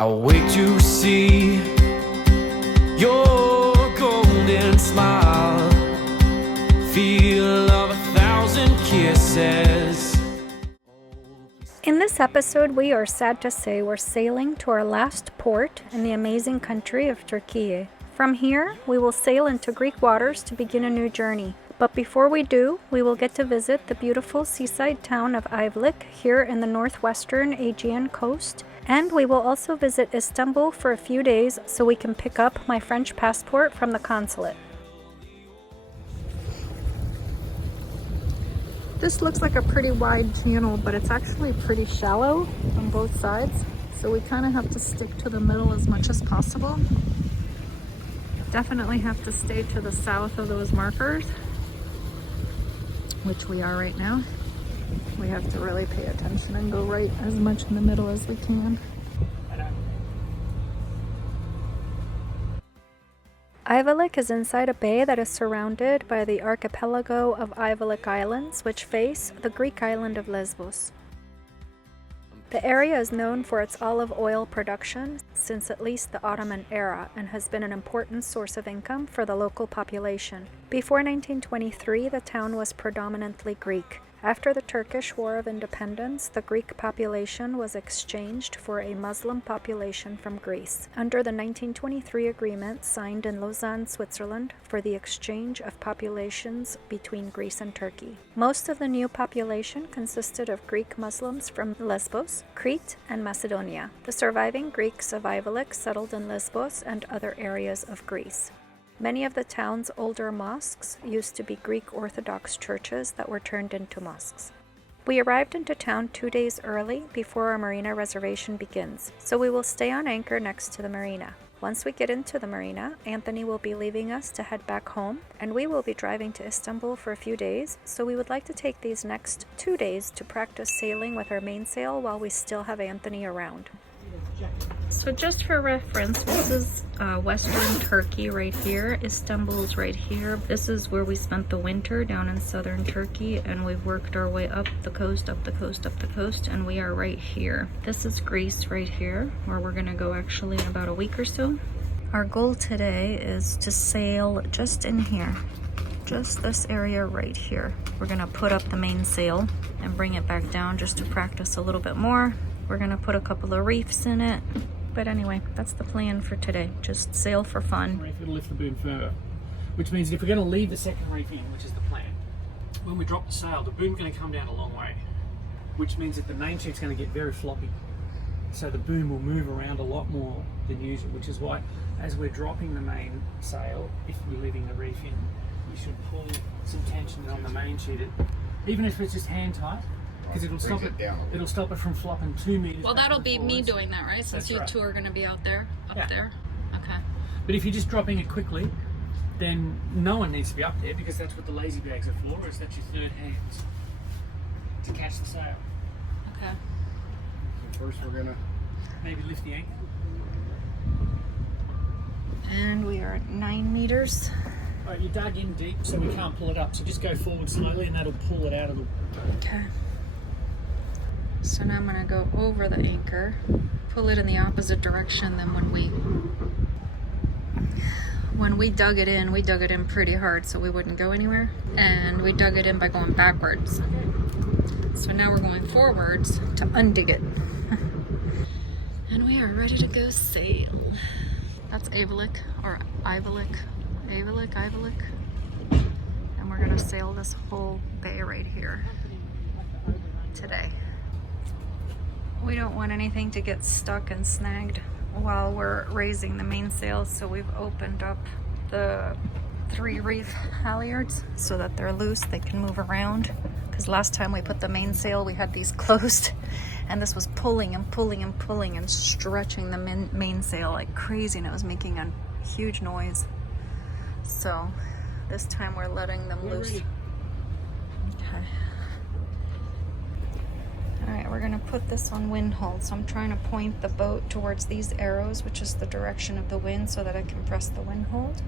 I'll wait to see your golden smile, feel of 1,000 kisses. In this episode, we are sad to say we're sailing to our last port in the amazing country of Turkey. From here, we will sail into Greek waters to begin a new journey. But before we do, we will get to visit the beautiful seaside town of Ayvalık here in the northwestern Aegean coast. And we will also visit Istanbul for a few days so we can pick up my French passport from the consulate. This looks like a pretty wide channel, but it's actually pretty shallow on both sides. So we kind of have to stick to the middle as much as possible. Definitely have to stay to the south of those markers, which we are right now. We have to really pay attention and go right as much in the middle as we can. Ayvalık is inside a bay that is surrounded by the archipelago of Ayvalık Islands, which face the Greek island of Lesbos. The area is known for its olive oil production since at least the Ottoman era and has been an important source of income for the local population. Before 1923, the town was predominantly Greek. After the Turkish War of Independence, the Greek population was exchanged for a Muslim population from Greece, under the 1923 agreement signed in Lausanne, Switzerland, for the exchange of populations between Greece and Turkey. Most of the new population consisted of Greek Muslims from Lesbos, Crete, and Macedonia. The surviving Greeks of Ayvalık settled in Lesbos and other areas of Greece. Many of the town's older mosques used to be Greek Orthodox churches that were turned into mosques. We arrived into town 2 days early before our marina reservation begins, so we will stay on anchor next to the marina. Once we get into the marina, Anthony will be leaving us to head back home, and we will be driving to Istanbul for a few days, so we would like to take these next 2 days to practice sailing with our mainsail while we still have Anthony around. So just for reference, this is western Turkey right here. Istanbul's right here. This is where we spent the winter down in southern Turkey, and we've worked our way up the coast, up the coast, up the coast, and we are right here. This is Greece right here, where we're gonna go actually in about a week or so. Our goal today is to sail just in here, just this area right here. We're gonna put up the mainsail and bring it back down just to practice a little bit more. We're gonna put a couple of reefs in it. But anyway, that's the plan for today. Just sail for fun. Reef, it'll lift the boom further. Which means that if we're gonna leave the second reef in, which is the plan, when we drop the sail, the boom's gonna come down a long way. Which means that the main sheet's gonna get very floppy. So the boom will move around a lot more than usual, which is why as we're dropping the main sail, if we're leaving the reef in, you should pull some tension on the main sheet, even if it's just hand tight. Because it'll stop it from flopping 2 meters. Well, that'll be me doing that, right? Since you two are going to be out there, up there. Okay. But if you're just dropping it quickly, then no one needs to be up there, because that's what the lazy bags are for. Is that's your third hands to catch the sail. Okay. So first, we're gonna maybe lift the anchor. And we are at 9 meters. All right, you dug in deep, so we can't pull it up. So just go forward slowly, and that'll pull it out of the. Okay. So now I'm gonna go over the anchor, pull it in the opposite direction than when we dug it in pretty hard so we wouldn't go anywhere. And we dug it in by going backwards. So now we're going forwards to undig it. And we are ready to go sail. That's Ayvalık, or Ayvalık. Ayvalık. And we're gonna sail this whole bay right here today. We don't want anything to get stuck and snagged while we're raising the mainsail, so we've opened up the 3 reef halyards so that they're loose, they can move around. Because last time we put the mainsail, we had these closed, and this was pulling and pulling and pulling and stretching the mainsail like crazy, and it was making a huge noise. So this time we're letting them loose. Okay. Alright, we're gonna put this on wind hold. So I'm trying to point the boat towards these arrows, which is the direction of the wind, so that I can press the wind hold.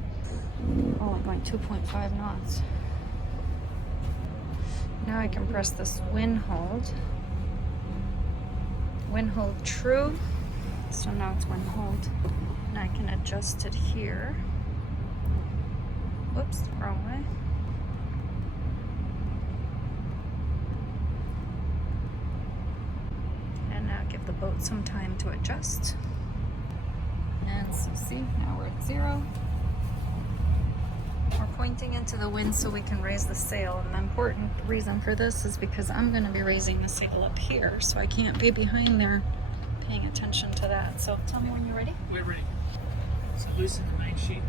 Oh, I'm going 2.5 knots. Now I can press this wind hold. Wind hold true. So now it's one hold. And I can adjust it here. Whoops, wrong way. And now give the boat some time to adjust. And so see, now we're at 0. We're pointing into the wind so we can raise the sail. And the important reason for this is because I'm going to be raising the sail up here, so I can't be behind there paying attention to that. So tell me when you're ready. We're ready. So loosen the main sheet.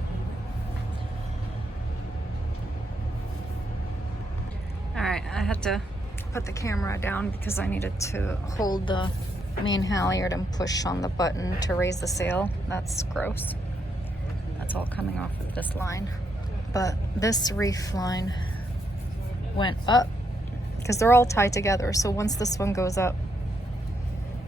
Alright, I had to put the camera down because I needed to hold the main halyard and push on the button to raise the sail. That's gross. That's all coming off of this line. But this reef line went up because they're all tied together. So once this one goes up,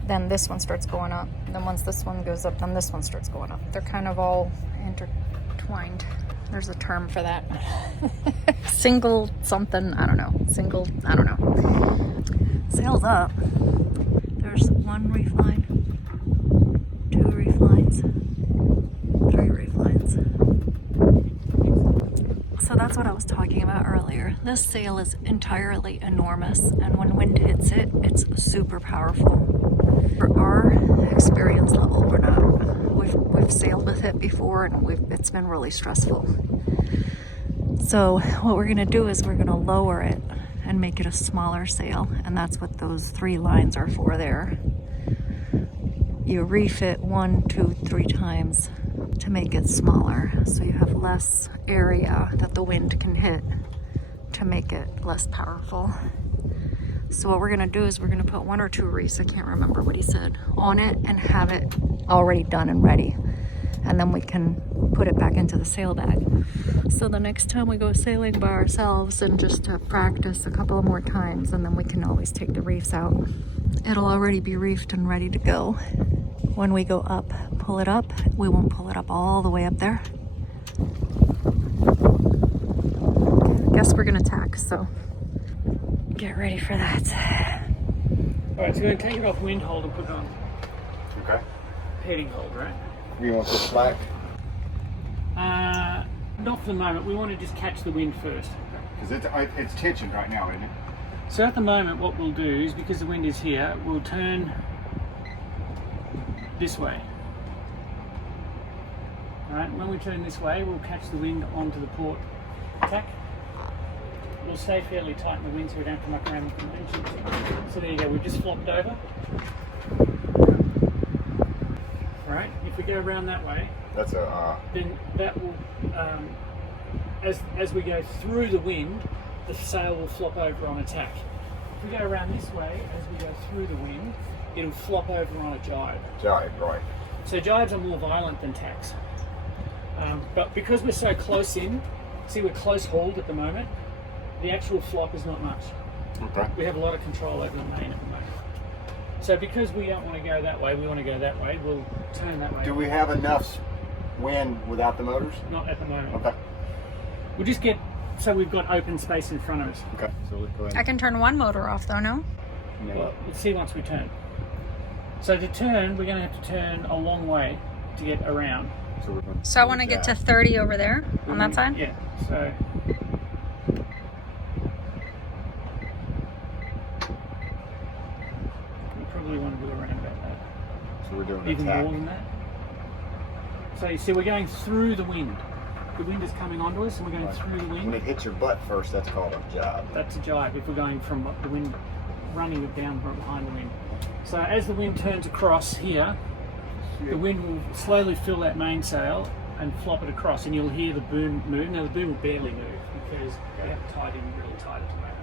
then this one starts going up. And then once this one goes up, then this one starts going up. They're kind of all intertwined. There's a term for that. Single something, I don't know. Single, I don't know. Sail's up. There's 1 reef line, 2 reef lines, 3 reef lines. So that's what I was talking about earlier. This sail is entirely enormous, and when wind hits it, it's super powerful. For our experience level, we've sailed with it before, and it's been really stressful. So what we're gonna do is we're gonna lower it and make it a smaller sail, and that's what those 3 lines are for there. You reef it 1, 2, 3 times to make it smaller, so you have less area that the wind can hit to make it less powerful. So what we're gonna do is we're gonna put 1 or 2 reefs, I can't remember what he said, on it and have it already done and ready. And then we can put it back into the sail bag. So the next time we go sailing by ourselves, and just to practice a couple of more times, and then we can always take the reefs out. It'll already be reefed and ready to go. When we go up, pull it up. We won't pull it up all the way up there. I guess we're gonna tack, so get ready for that. Alright, so we're going to take it off wind hold and put it on Okay. heading hold, right? You want this slack? Not for the moment. We want to just catch the wind first. Because it's tension right now, isn't it? So at the moment what we'll do is, because the wind is here, we'll turn this way. Alright, when we turn this way, we'll catch the wind onto the port tack. We'll stay fairly tight in the wind so we don't come up around the main sheet. So there you go, we've just flopped over. Alright, if we go around that way, That's a then that will, as we go through the wind, the sail will flop over on a tack. If we go around this way, as we go through the wind, it'll flop over on a jibe. jibe, right? So jibes are more violent than tacks. But because we're so close in, see we're close hauled at the moment, the actual flop is not much. Okay. We have a lot of control over the main at the moment. So because we don't want to go that way, we want to go that way, we'll turn that way. Do we have enough wind without the motors? Not at the moment. Okay. We'll just get, so we've got open space in front of us. Okay. So we'll go ahead. I can turn 1 motor off though, no? Well, let's see once we turn. So to turn, we're going to have to turn a long way to get around. So we're going So I want to get to 30 over there on that side? Yeah, so. We probably want to do around about that. So we're doing Even attack. more than that. So you see, we're going through the wind. The wind is coming onto us and we're going through the When wind. it hits your butt first, that's called a jibe. That's a jibe if we're going from the wind, running it down from behind the wind. So as the wind turns across here, the wind will slowly fill that mainsail and flop it across, and you'll hear the boom move. Now the boom will barely move because we have it tied in really tight at the moment.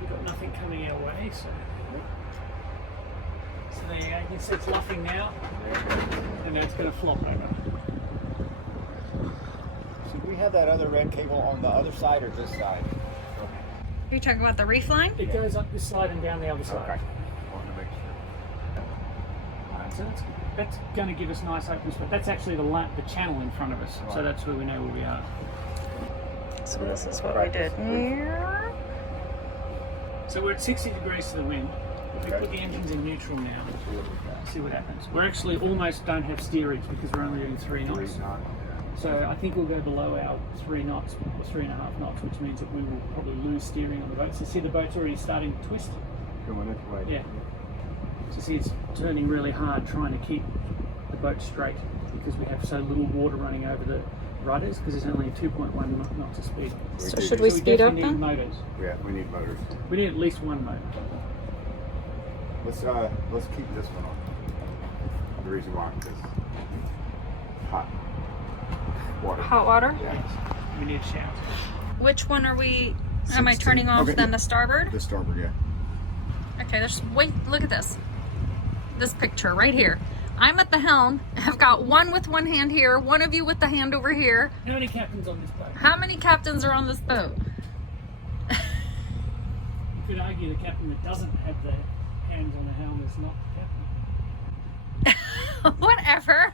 We've got nothing coming our way, so there you go. You can see it's luffing now, and now it's going to flop over. So do we have that other red cable on the other side or this side? Are you talking about the reef line? It goes up this side and down the other side. Okay. Wanted to make sure. Alright, so that's going to give us nice open spot. That's actually the channel in front of us, so that's where we know where we are. So this is what I did. So we're at 60 degrees to the wind. We put the engines in neutral now. See what happens. We're actually almost don't have steerage because we're only doing 3 knots. So I think we'll go below our 3 knots or 3.5 knots, which means that we will probably lose steering on the boat. So see the boat's already starting to twist? Going this way. Yeah. So see it's turning really hard trying to keep the boat straight because we have so little water running over the rudders because there's only 2.1 knots of speed. So should we speed up definitely then? need motors. Yeah, we need motors. We need at least one motor. Let's keep this one on. The reason why is hot water. Hot water? Yeah. We need a shower. Which one are we? Am I turning off Okay. then the starboard? The starboard, yeah. Okay, wait, look at this. This picture right here. I'm at the helm. I've got one with one hand here, one of you with the hand over here. How many captains on this boat? How many captains are on this boat? You could argue the captain that doesn't have the hands on the helm is not the captain. Whatever.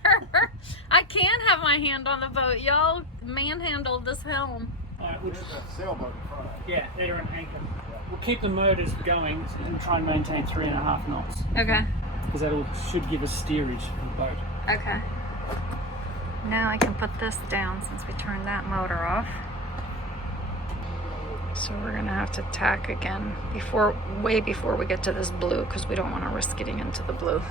I can have my hand on the boat. Y'all manhandle this helm. Alright, There's a sailboat in front. yeah, they're an anchor. We'll keep the motors going and try and maintain 3.5 knots Okay. because that should give us steerage for the boat. Okay. Now I can put this down since we turned that motor off. So we're gonna have to tack again way before we get to this blue because we don't want to risk getting into the blue.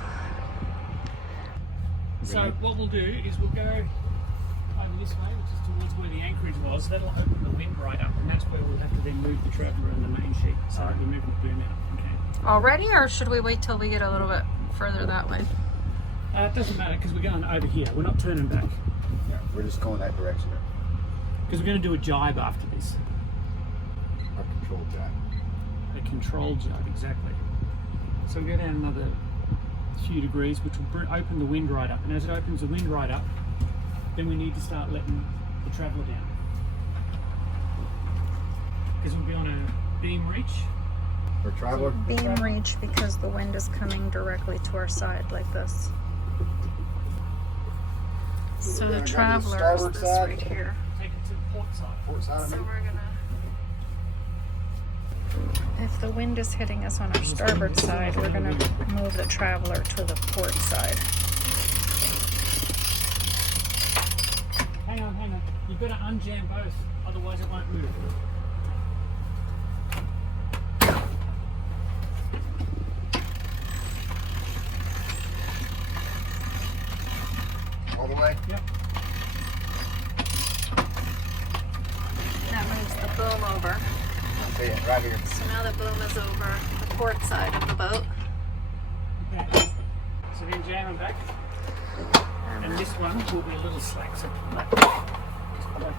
So what we'll do is we'll go over this way, which is towards where the anchorage was. That'll open the wind right up, and that's where we'll have to then move the traveller and the main sheet. So we're moving the boom out. Okay. Already, or should we wait till we get a little bit further that way? It doesn't matter because we're going over here. We're not turning back Yeah, we're just going that direction. because we're going to do a jibe after this. A control jack. A control jibe, exactly. So we'll go down another few degrees, which will open the wind right up. And as it opens the wind right up, then we need to start letting the traveller down. Because we'll be on a beam reach. For traveler. Beam reach because the wind is coming directly to our side like this. So the We're gonna go to the traveller is starboard this side. right here. Take it to the port side. Port side of So me. we're gonna. If the wind is hitting us on our starboard side, we're gonna move the traveller to the port side. Hang on. You've got to unjam both, otherwise it won't move. All the way? Yep. That moves the boom over. Okay, right here. So now the boom is over the port side of the boat. Okay. So then jam them back. And this one will be a little slack, so like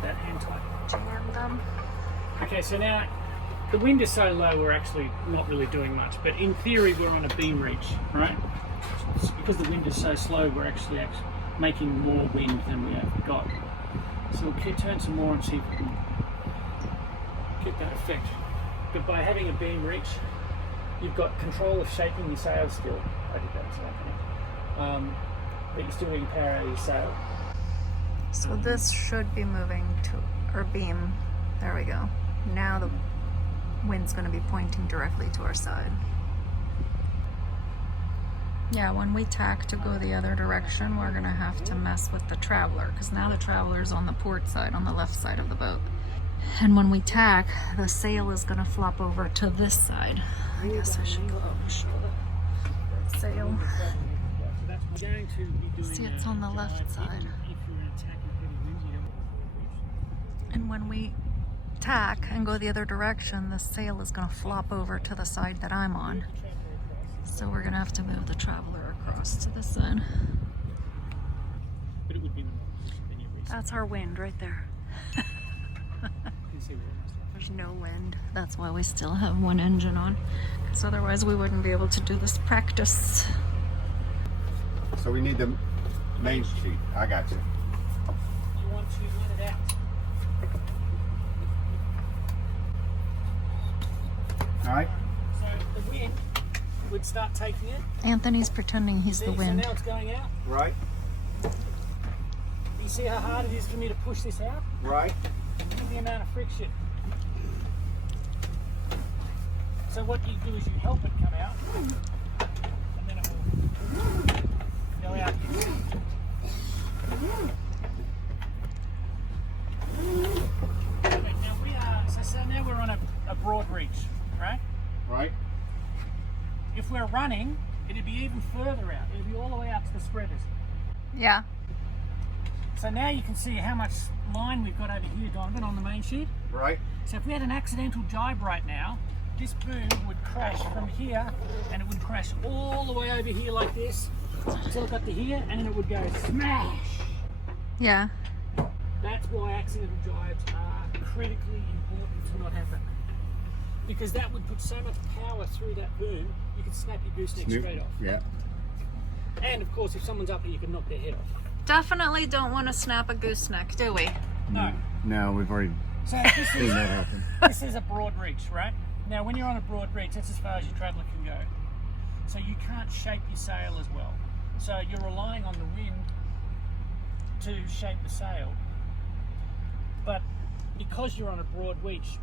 that, hand tight. Jam them. Okay, so now the wind is so low we're actually not really doing much, but in theory we're on a beam reach, right? Because the wind is so slow we're actually making more wind than we have got. So we'll turn some more and see if we can get that effect. But by having a beam reach, you've got control of shaping your sail still. I did that, so I can. But you're still getting power out of your sail. So this should be moving to our beam. There we go. Now the wind's going to be pointing directly to our side. Yeah, when we tack to go the other direction, we're going to have to mess with the traveller because now the traveller's on the port side, on the left side of the boat. And when we tack, the sail is going to flop over to this side. I guess I should go out and show the sail. See, it's on the left side. And when we tack and go the other direction, the sail is going to flop over to the side that I'm on. So we're going to have to move the traveller across to this side. That's our wind right there. There's no wind. That's why we still have one engine on. Because otherwise we wouldn't be able to do this practice. So we need the main sheet. I got you. You want to let it out. All right. So the wind would start taking it. Anthony's pretending he's the So wind. now it's going out. Right. You see how hard it is for me to push this out? Right. Look at the amount of friction. So what you do is you help it come out, and then it will go out here. Now we are, so now we're on a broad reach, right? Right. If we're running, it'd be even further out. It'd be all the way out to the spreaders. Yeah. So now you can see how much line we've got over here, Donovan, on the main sheet. Right. So if we had an accidental jibe right now, this boom would crash from here, and it would crash all the way over here like this, until it got to here, and then it would go smash. Yeah. That's why accidental jibes are critically important to not happen. Because that would put so much power through that boom, you could snap your gooseneck straight off. Yeah. And of course, if someone's up there, you could knock their head off. Definitely don't want to snap a gooseneck, do we? No. No, we've already So this seen is, that happen. this is a broad reach, right? Now, when you're on a broad reach, that's as far as your traveller can go. So you can't shape your sail as well. So you're relying on the wind to shape the sail. But because you're on a broad reach,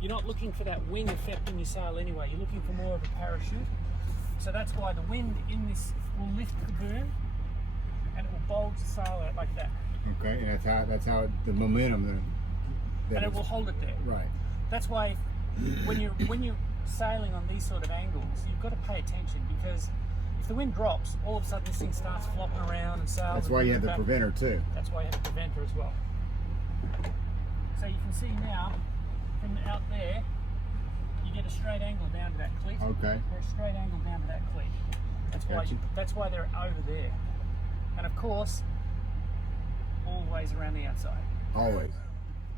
you're not looking for that wind affecting your sail anyway. You're looking for more of a parachute. So that's why the wind in this will lift the boom, and it will bulge the sail out like that. Okay, and that's how the momentum. And it will hold it there. Right. That's why when you're sailing on these sort of angles, you've got to pay attention, because if the wind drops, all of a sudden this thing starts flopping around and sails. That's why you have the preventer too. That's why you have a preventer as well. So you can see now, from out there, you get a straight angle down to that cleat. Okay. Or a straight angle down to that cleat. Gotcha. That's why they're over there. And of course, always around the outside. Always.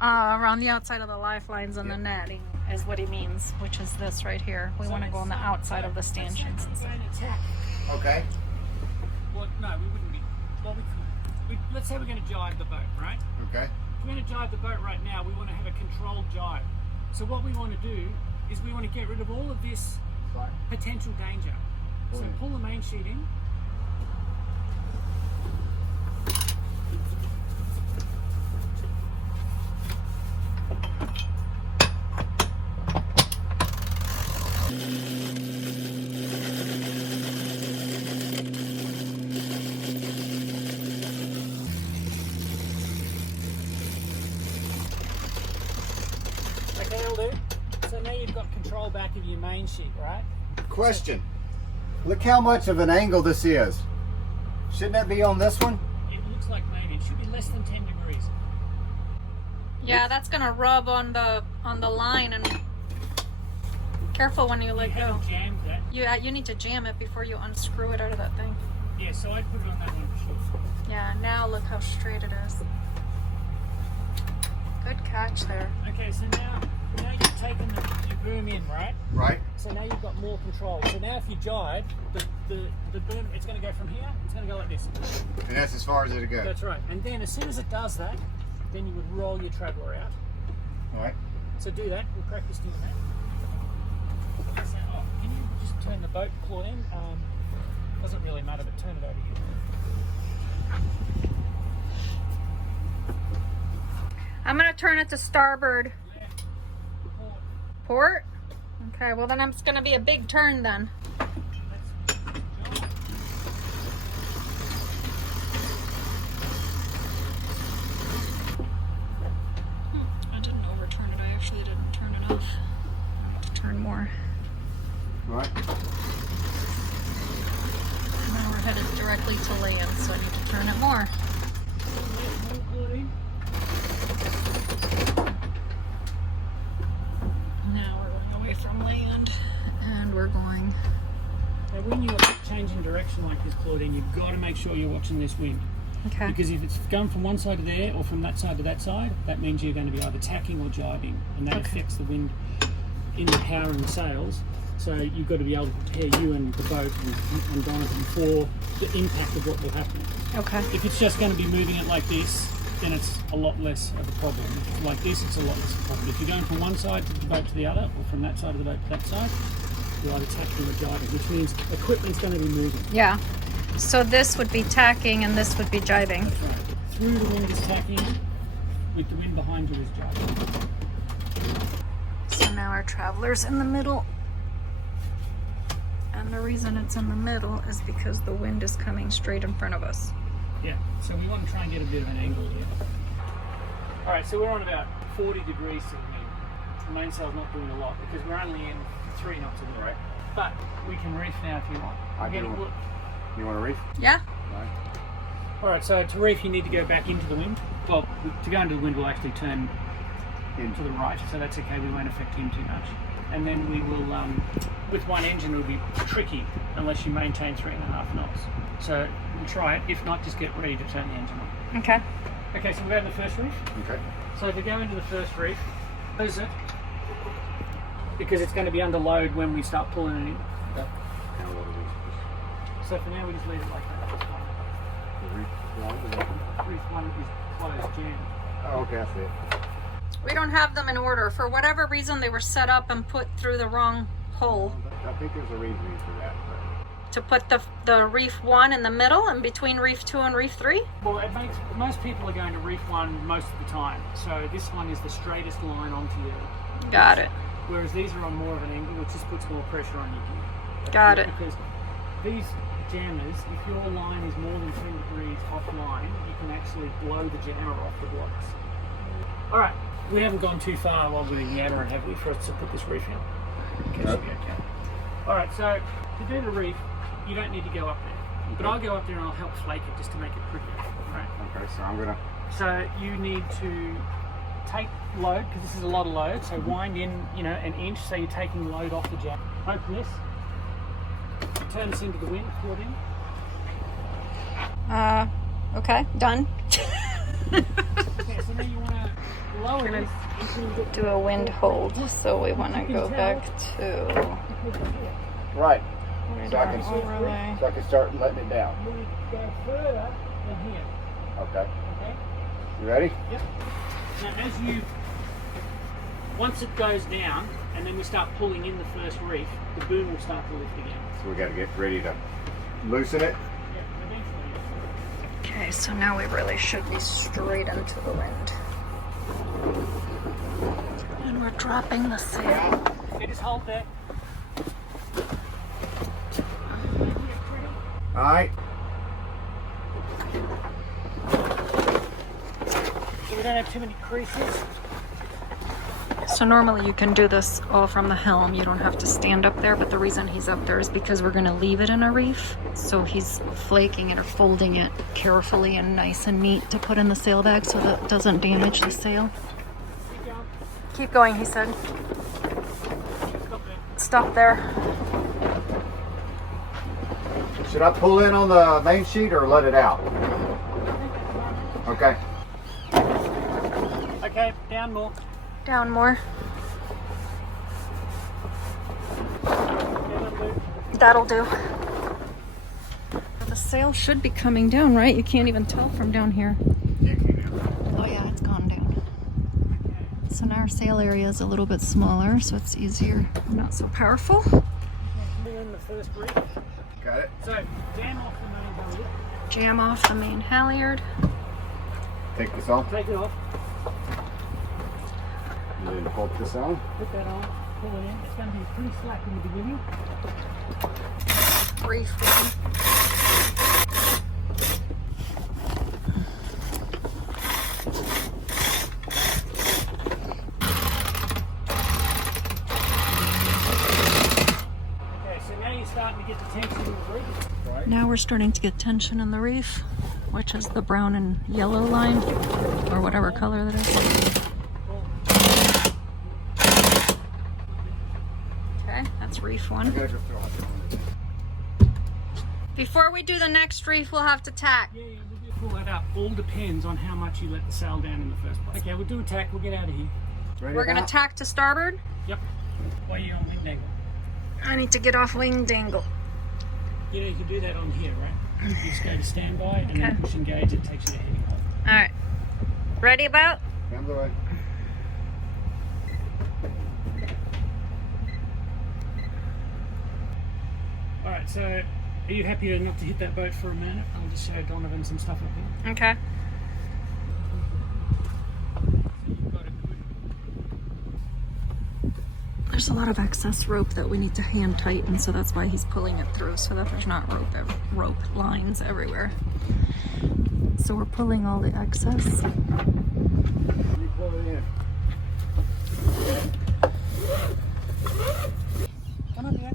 Around the outside of the lifelines and the netting is what he means, which is this right here. We want to go on the outside of the stanchions. Okay. Well, no, we wouldn't be. Well, we could. Let's say we're going to jibe the boat, right? Okay. If we're going to jibe the boat right now, we want to have a controlled jibe. So what we want to do is we want to get rid of all of this potential danger. So pull the main sheet in. Okay, that'll do. So now you've got control back of your main sheet, right? Question. Look how much of an angle this is. Shouldn't that be on this one? It looks like maybe it should be less than 10 degrees. Yeah, that's gonna rub on the line, and careful when you let You go. haven't jammed that. You need to jam it before you unscrew it out of that thing. Yeah, so I'd put it on that one for sure. Yeah, now look how straight it is. Good catch there. Okay, so now you've taken your boom in, right? Right. So now you've got more control. So now if you jibe, the boom, it's going to go from here, it's going to go like this. And that's as far as it'll go. That's right. And then as soon as it does that, then you would roll your traveller out. All right. So do that. We'll practice doing that. So, can you just turn the boat, Claudine? Doesn't really matter, but turn it over here. I'm gonna turn it to starboard Left, port. port. Okay, well then it's gonna be a big turn then. I didn't overturn it. I actually didn't turn it off. I have to turn more. Right. Now we're headed directly to land, so I need to turn it more. Now we're going away from land, and we're going. Now when you're changing direction like this, Claudine, you've got to make sure you're watching this wind. Okay. Because if it's going from one side to there or from that side to that side, that means you're going to be either tacking or jibing, and that affects the wind in the power and the sails. So you've got to be able to prepare you and the boat and Donovan for the impact of what will happen. Okay. If it's just going to be moving it like this, then it's a lot less of a problem. If it's like this, it's a lot less of a problem. If you're going from one side of the boat to the other, or from that side of the boat to that side, you're either tacking or jibing, which means equipment's going to be moving. Yeah. So this would be tacking, and this would be jibing. That's right. Through the wind is tacking, with the wind behind you is just. So now our traveler's in the middle. And the reason it's in the middle is because the wind is coming straight in front of us. Yeah, so we want to try and get a bit of an angle here. Alright, so we're on about 40 degrees to the wind. The mainsail's not doing a lot because we're only in 3 knots of wind. Right. But we can reef now if you want. You want to reef? Yeah. Right. Alright, so to reef you need to go back into the wind. Well, to go into the wind we'll actually turn to the right, so that's okay, we won't affect him too much. And then we will, with one engine it'll be tricky unless you maintain 3.5 knots. So we'll try it, if not just get ready to turn the engine on. Okay. Okay, so we'll go in the first reef. Okay. So to go into the first reef, close it, because it's going to be under load when we start pulling it in. Okay. And a lot of these. So for now we just leave it like that. That's fine. The reef one? Reef 1 is closed, jammed. Oh, okay, I see it. We don't have them in order. For whatever reason, they were set up and put through the wrong hole. I think there's a reasoning for that. But... To put the reef 1 in the middle and between reef 2 and reef 3? Well, it makes, most people are going to reef 1 most of the time. So this one is the straightest line onto your... Got it. Whereas these are on more of an angle, which just puts more pressure on your gear. Got it. Because these jammers, if your line is more than 10 degrees offline, you can actually blow the jammer off the blocks. Alright, we haven't gone too far along with the Catamaran, have we, for us to put this reef in? Okay, should be okay. Alright, so to do the reef, you don't need to go up there. But I'll go up there and I'll help flake it just to make it prettier. Right? Okay, so I'm gonna... So you need to take load, because this is a lot of load, so wind in, you know, an inch, so you're taking load off the jam. Open this, turn this into the wind, pull it in. Okay, done. Okay, so now you want to lower this until you get Do a wind hold, so we want to go back to... Right. Right So I on can overlay. so I can start letting it down. you go further than here. Okay. Okay? You ready? Yep. Now once it goes down, and then we start pulling in the first reef, the boom will start to lift again. So we got to get ready to loosen it. Yeah, eventually. Okay, so now we really should be straight into the wind. And we're dropping the sail. Okay, just hold there. All right. So we don't have too many creases. So normally you can do this all from the helm. You don't have to stand up there, but the reason he's up there is because we're going to leave it in a reef. So he's flaking it or folding it carefully and nice and neat to put in the sail bag so that it doesn't damage the sail. Keep going, he said. Stop there. Should I pull in on the main sheet or let it out? Okay. Okay, down more. Down more. That'll do. The sail should be coming down, right? You can't even tell from down here. Oh yeah, it's gone down. So now our sail area is a little bit smaller, so it's easier, not so powerful. We're in the first reef. Got it. So, jam off the main halyard. Jam off the main halyard. Take this off. Take it off. And then pull this on. Put that on. Pull it in. It's going to be pretty slack in the beginning. Briefly. Starting to get the tension in the reef. Right. Now we're starting to get tension in the reef, which is the brown and yellow line, or whatever color that is. Okay, that's reef 1. Before we do the next reef, we'll have to tack. Yeah, we'll pull that up. All depends on how much you let the sail down in the first place. Okay, we'll do a tack. We'll get out of here. We're going to tack to starboard. Yep. Why are you on wind angle? I need to get off wing dangle. You know, you can do that on here, right? You just go to standby and then push engage, it takes you to heading hold. Alright. Ready about? Come the way. Alright, so are you happy enough to hit that boat for a minute? I'll just show Donovan some stuff up here. Okay. There's a lot of excess rope that we need to hand tighten, so that's why he's pulling it through so that there's not rope lines everywhere. So we're pulling all the excess. Come up here.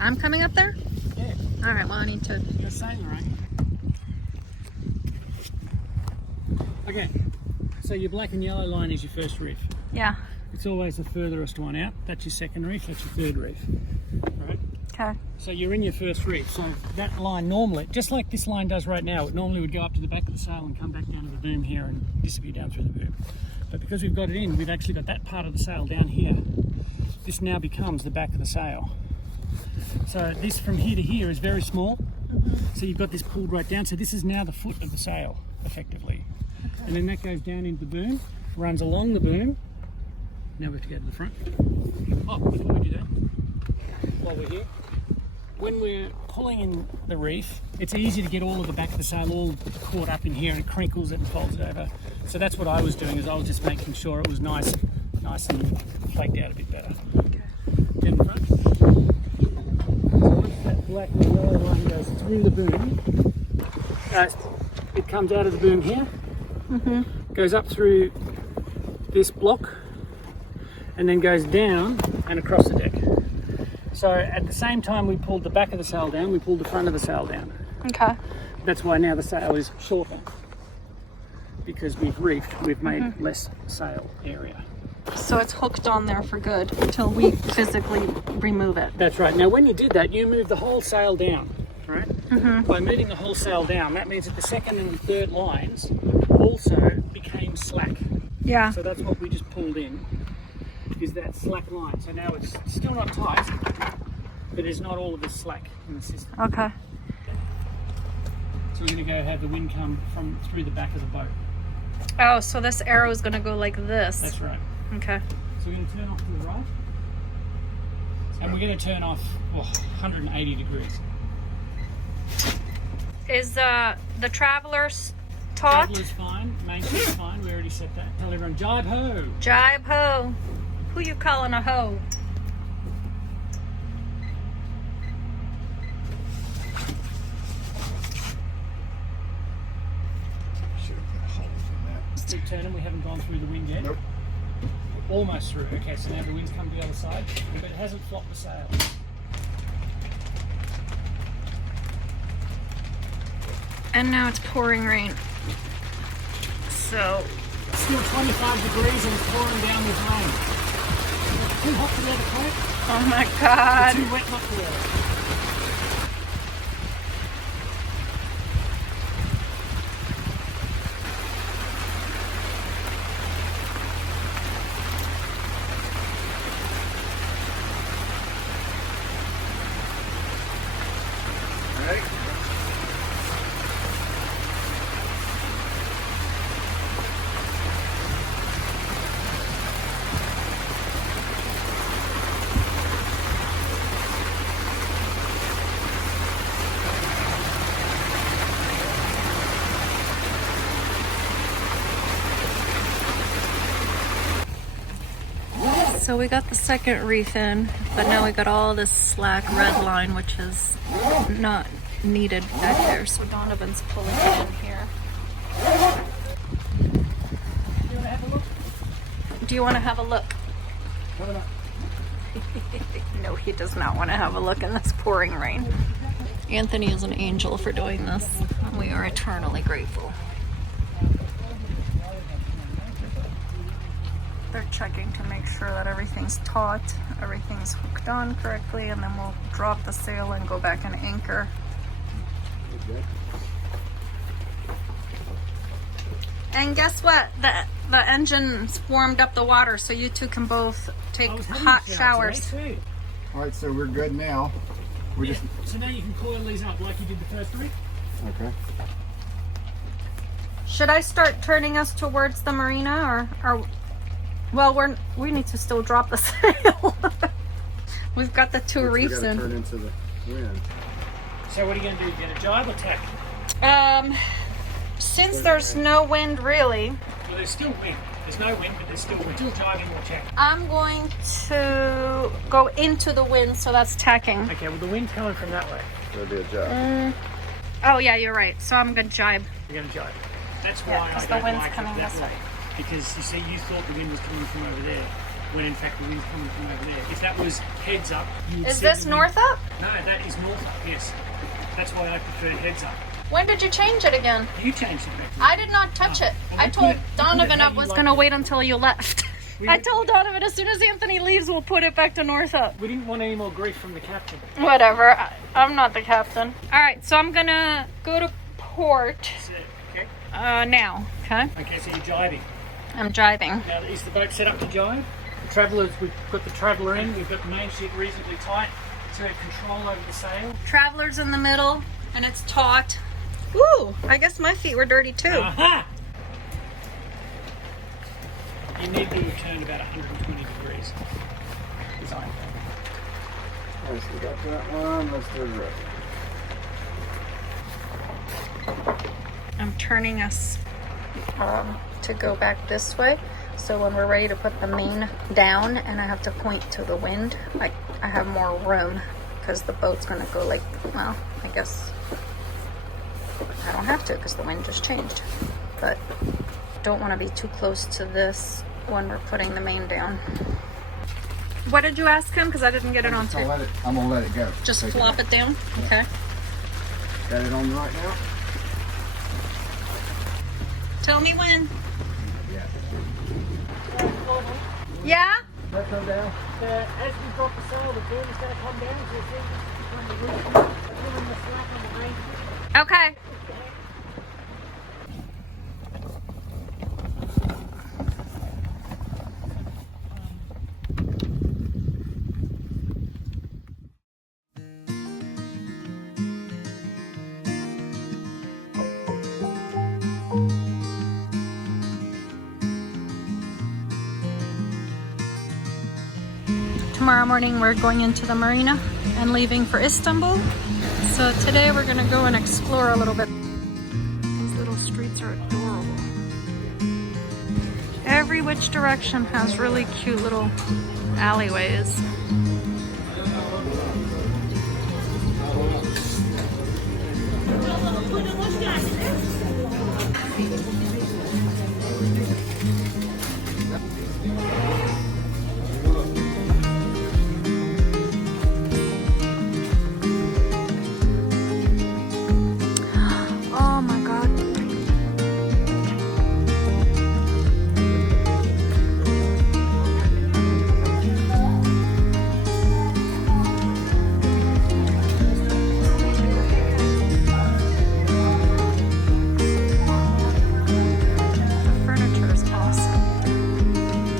I'm coming up there? Yeah. All right, well, I need to. You're saying right. Okay, so your black and yellow line is your first reef. Yeah. It's always the furthest one out. That's your second reef, that's your third reef. Right? Okay. So you're in your first reef. So that line normally, just like this line does right now, it normally would go up to the back of the sail and come back down to the boom here and disappear down through the boom. But because we've got it in, we've actually got that part of the sail down here. This now becomes the back of the sail. So this from here to here is very small. So you've got this pulled right down. So this is now the foot of the sail, effectively. And then that goes down into the boom, runs along the boom. Now we have to go to the front. Oh, before we do that, while we're here, when we're pulling in the reef, it's easy to get all of the back of the sail all caught up in here and it crinkles it and folds it over. So that's what I was doing, is I was just making sure it was nice and flaked out a bit better. Down the front. So once that black and yellow line goes through the boom, it comes out of the boom here, goes up through this block, and then goes down and across the deck. So at the same time we pulled the back of the sail down, we pulled the front of the sail down. Okay. That's why now the sail is shorter, because we've reefed, we've made less sail area. So it's hooked on there for good until we physically remove it. That's right. Now when you did that, you moved the whole sail down, right? By moving the whole sail down, that means that the second and the third lines also became slack. Yeah. So that's what we just pulled in, is that slack line. So now it's still not tight, but there's not all of this slack in the system. Okay. So we're going to go have the wind come from through the back of the boat. Oh, so this arrow is going to go like this. That's right. Okay. So we're going to turn off to the right, and we're going to turn off 180 degrees. Is the travelers taut? Traveller's fine, mainsail's fine, we already set that. Tell everyone, jibe ho! Jibe ho. Who you calling a hoe? Should have put holes in that. Keep turning, we haven't gone through the wind yet. Nope. Almost through. Okay, so now the wind's come to the other side, but it hasn't flopped the sail. And now it's pouring rain. So Still 25 degrees and it's pouring down with rain. Too hot for the other coat? oh my god. Too wet not to wear it. Ready? So we got the second reef in, but now we got all this slack red line, which is not needed back there. So Donovan's pulling it in here. You want to have a look? Do you want to have a look? Coming up. No, he does not want to have a look in this pouring rain. Anthony is an angel for doing this, and we are eternally grateful. They're checking to make sure that everything's taut, everything's hooked on correctly, and then we'll drop the sail and go back and anchor. And guess what? The engine's warmed up the water, so you two can both take hot showers. All right, so we're good now. We Yeah, just so now you can coil these up like you did the first reef. okay. Should I start turning us towards the marina, or well, we need to still drop the sail. We've got the two We reefs gotta in. turn into the wind. So what are you going to do? Get a jibe or tack? Since there's no wind really, Well, there's still wind. There's no wind, but there's still wind. Still jibing or tacking. I'm going to go into the wind, so that's tacking. Okay, well the wind's coming from that way. It'll be a job. Oh yeah, you're right. So I'm gonna jibe. You're going to jibe. That's Yeah, why 'cause I the don't wind's like coming it that this way. Because you see, you thought the wind was coming from over there, when in fact the wind's coming from over there. If that was heads up, you would Is see this the wind- north up? No, that is north up. Yes, that's why I prefer heads up. When did you change it again? You changed it back. To I did not touch it. Well, I we told put it Donovan how I you was like gonna it. wait until you left. We I did- told Donovan as soon as Anthony leaves, we'll put it back to north up. We didn't want any more grief from the captain. Whatever. I'm not the captain. All right, so I'm gonna go to port So, okay. now. Okay. Okay, so you're jibing. I'm jibing. Now, is the boat set up to jibe? The travellers, we've got the traveller in. We've got the main sheet reasonably tight to have control over the sail. Traveler's in the middle, and it's taut. Ooh, I guess my feet were dirty too. Aha! You need to return about 120 degrees. Design. Let's go back to that one. Let's do the rest. I'm turning us to go back this way. So when we're ready to put the main down and I have to point to the wind, I have more room because the boat's gonna go like, well, I guess I don't have to because the wind just changed. But don't want to be too close to this when we're putting the main down. What did you ask him? Because I didn't get it on tape. I'm gonna let it go. Just Take flop it down? Okay. Got it on right now? Tell me when. Yeah. Yeah? Let come down. As we drop the sail, the boom is going to come down. So you see, when the wind pulling the slack on the main. Okay. Tomorrow morning we're going into the marina and leaving for Istanbul. So today we're gonna go and explore a little bit. These little streets are adorable. Every which direction has really cute little alleyways. Oh my God. The furniture is awesome.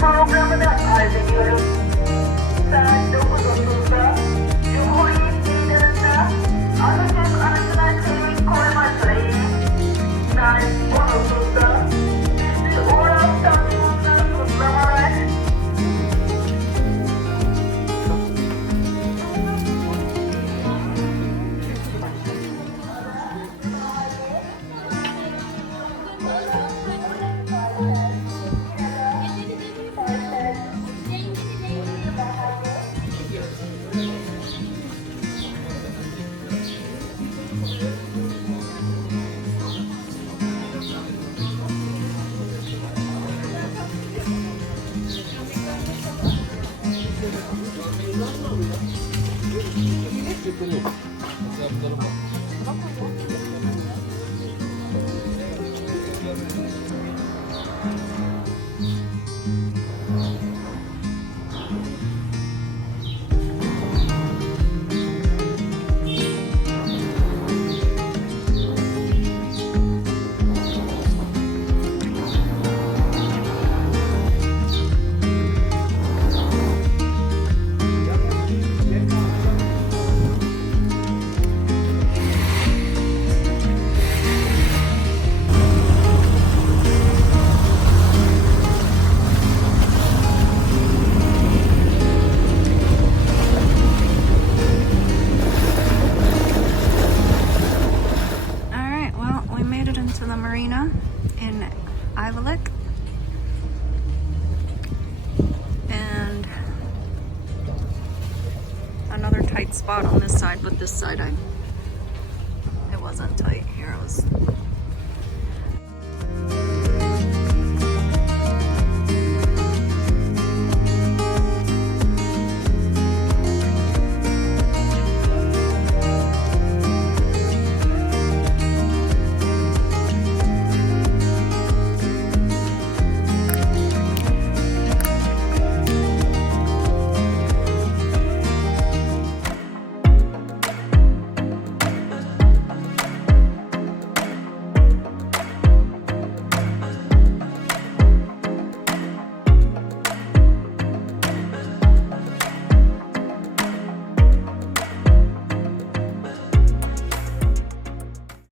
Programını arz ediyorum. Saat 9.30'da Cumhuriyet Meydanı'nda Atatürk anıtına çelenk koyma töreni. Saat 10.30'da Üstü Uğrak Tanrı'nın kutlamalar. in Ayvalık. And another tight spot on this side, but this side it wasn't tight. Here it was